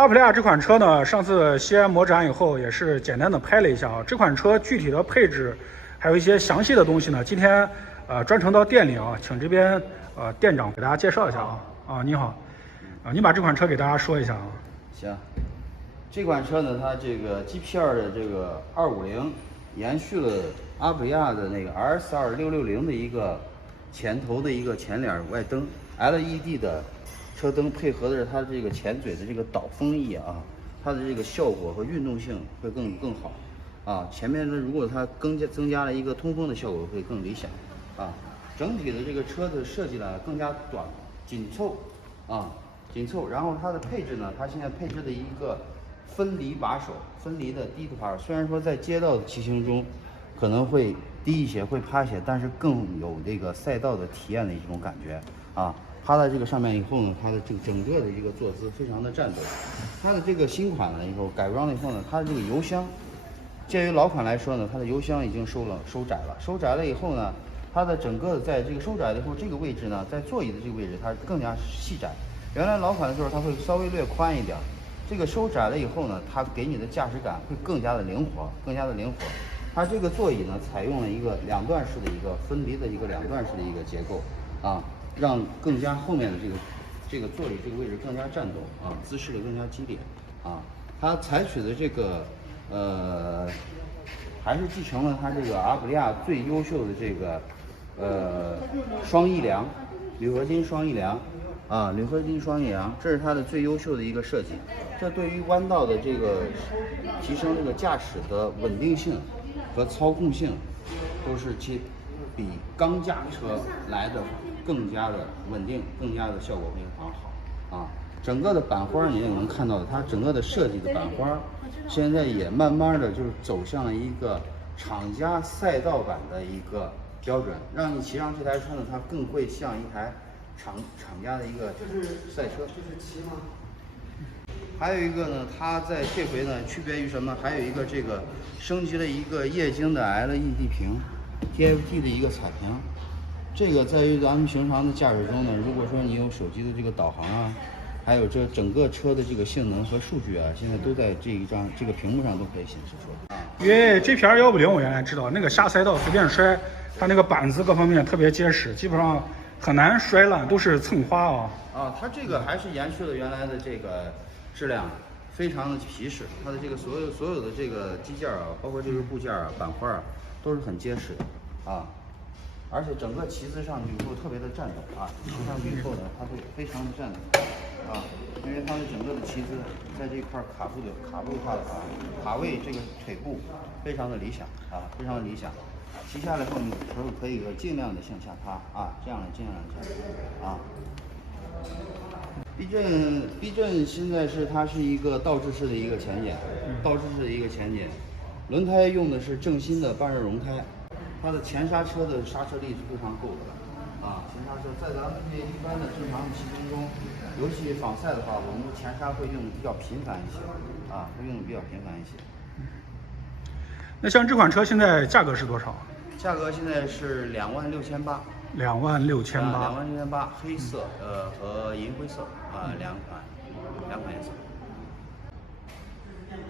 阿普利亚这款车呢，上次西安魔展以后也是简单的拍了一下啊。这款车具体的配置，还有一些详细的东西呢，今天专程到店里啊，请这边店长给大家介绍一下啊。啊，你好，你把这款车给大家说一下啊。行，这款车呢，它这个 GP2的这个250延续了阿普利亚的那个 RS2660的一个前头的一个前脸外灯 LED 的车灯，配合的是它这个前嘴的这个导风翼啊，它的这个效果和运动性会更好啊。前面呢，如果它增加了一个通风的效果，会更理想啊。整体的这个车的设计呢更加紧凑啊。紧凑，然后它的配置呢，它现在配置的一个分离把手，分离的低头把手。虽然说在街道的骑行中可能会低一些，会趴一些，但是更有这个赛道的体验的一种感觉啊。趴在这个上面以后呢，它的这个整个的一个坐姿非常的战斗。它的这个新款呢以后改装了以后呢，它的这个油箱，介于老款来说呢，它的油箱已经收窄了。收窄了以后呢，它的整个在这个收窄了以后，这个位置呢，在座椅的这个位置它更加细窄。原来老款的时候它会稍微略宽一点，这个收窄了以后呢，它给你的驾驶感会更加的灵活，它这个座椅呢，采用了一个两段式的一个分离的一个两段式的一个结构啊，让更加后面的这个座椅这个位置更加战斗啊，姿势更加激烈啊。它采取的这个还是继承了它这个阿普利亚最优秀的这个双翼梁，铝合金双翼梁。啊，铝合金双翼梁，这是它的最优秀的一个设计。这对于弯道的这个提升这个驾驶的稳定性和操控性，都是比钢架车来的更加的稳定，更加的效果非常好啊。整个的版花你也能看到，它整个的设计的版花，现在也慢慢的就是走向了一个厂家赛道版的一个标准，让你骑上这台车呢，它更会像一台厂家的一个赛车。这是骑吗？还有一个呢，它在这回呢区别于什么？还有一个这个升级了一个液晶的 LED 屏 ，TFT 的一个彩屏。这个在于咱们平常的驾驶中呢，如果说你有手机的这个导航啊，还有这整个车的这个性能和数据啊，现在都在这个屏幕上都可以显示出来。因为 GP2 150我原来知道，那个下赛道随便摔，它那个板子各方面特别结实，基本上很难摔烂，都是蹭花啊。啊，它这个还是延续了原来的这个质量，非常的皮实。它的这个所有的这个机件啊，包括这个部件啊、板块啊，都是很结实的啊。而且整个骑姿上去以后特别的战斗啊，骑上去以后呢，它会非常的战斗啊，因为它的整个的骑姿在这块卡部化的卡位这个腿部非常的理想啊，非常的理想。骑下来后，你头可以尽量的向下趴啊，这样的尽量的向下啊。避震现在它是一个倒置式的一个前减，轮胎用的是正新的半热熔胎，它的前刹车的刹车力是非常够的啊。前刹车在咱们这一般的正常的骑行中，尤其仿赛的话，我们的前刹会用的比较频繁一些啊，那像这款车现在价格是多少？价格现在是26800。26800，黑色和银灰色啊，两款颜色。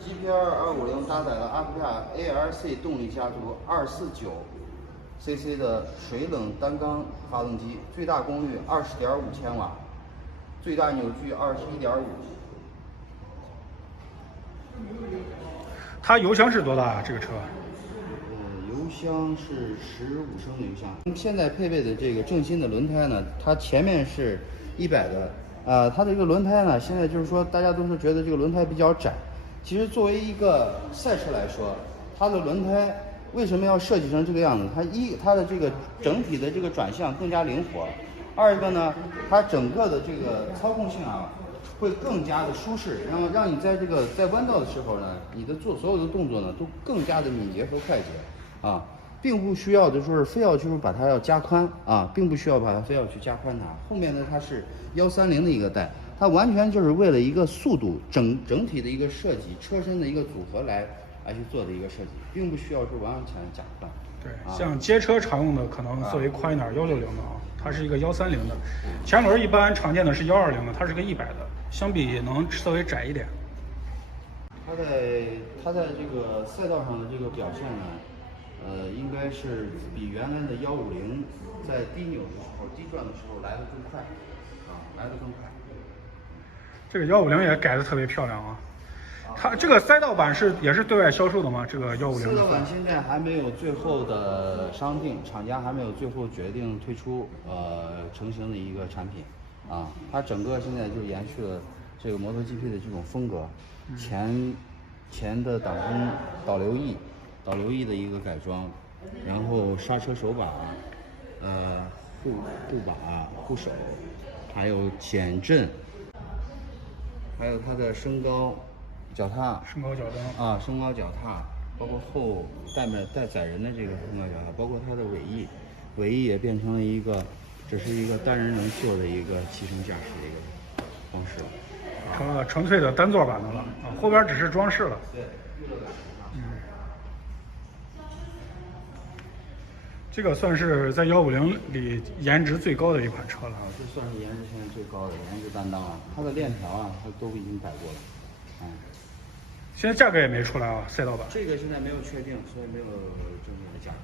GP2 250搭载了阿普利亚 ARC 动力家族249cc 的水冷单缸发动机，最大功率20.5千瓦，最大扭矩21.5。它油箱是多大啊？这个车？油箱是15升的油箱。现在配备的这个正新的轮胎呢，它前面是100的，它的这个轮胎呢，现在就是说大家都是觉得这个轮胎比较窄，其实作为一个赛车来说，它的轮胎为什么要设计成这个样子？它的这个整体的这个转向更加灵活，二一个呢，它整个的这个操控性啊，会更加的舒适，然后让你在弯道的时候呢，你的所有的动作呢都更加的敏捷和快捷啊，并不需要的说是非要就是把它要加宽啊，并不需要把它非要去加宽它。后面呢它是130的一个带，它完全就是为了一个速度整体的一个设计，车身的一个组合来去做的一个设计，并不需要说完全加宽。对，像街车常用的可能作为宽一点160的啊，它是一个130的，前轮一般常见的是120的，它是个100的，相比能稍微窄一点。它在这个赛道上的这个表现呢，应该是比原来的150在低扭的时候、低转的时候来得更快，来得更快。这个150也改的特别漂亮啊。它这个赛道版也是对外销售的吗？这个150赛道版现在还没有最后的商定，厂家还没有最后决定推出成型的一个产品啊。它整个现在就延续了这个摩托 GP 的这种风格，前的挡风导流翼的一个改装，然后刹车手把，护把护手，还有减震，还有它的升高脚踏，升高脚蹬啊，升高脚踏，包括后带载人的这个升高脚踏，包括它的尾翼也变成了只是一个单人能坐的一个骑乘驾驶的一个方式了，成了纯粹的单座版的了啊，后边只是装饰了。对，娱乐感。这个算是在150里颜值最高的一款车了。这算是颜值现在最高的颜值担当了。它的链条啊，它都已经改过了。现在价格也没出来啊，赛道版。这个现在没有确定，所以没有正确的价格。